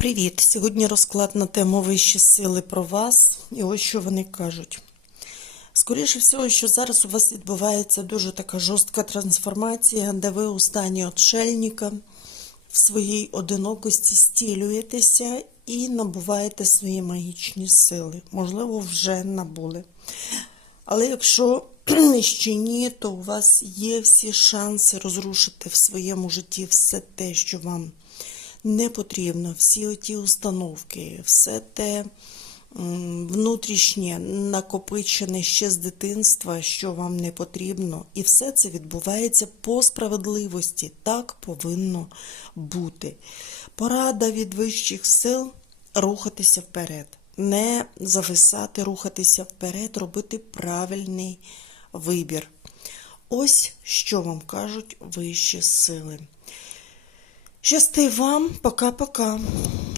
Привіт! Сьогодні розклад на тему вищі сили про вас. І ось що вони кажуть. Скоріше всього, що зараз у вас відбувається дуже така жорстка трансформація, де ви у стані отшельника в своїй одинокості стілюєтеся і набуваєте свої магічні сили. Можливо, вже набули. Але якщо ще ні, то у вас є всі шанси розрушити в своєму житті все те, що вам не потрібно, всі оті установки, все те внутрішнє накопичене ще з дитинства, що вам не потрібно, і все це відбувається по справедливості. Так повинно бути. Порада від вищих сил рухатися вперед, не зависати, рухатися вперед, робити правильний вибір. Ось що вам кажуть вищі сили. Щасти вам, пока-пока.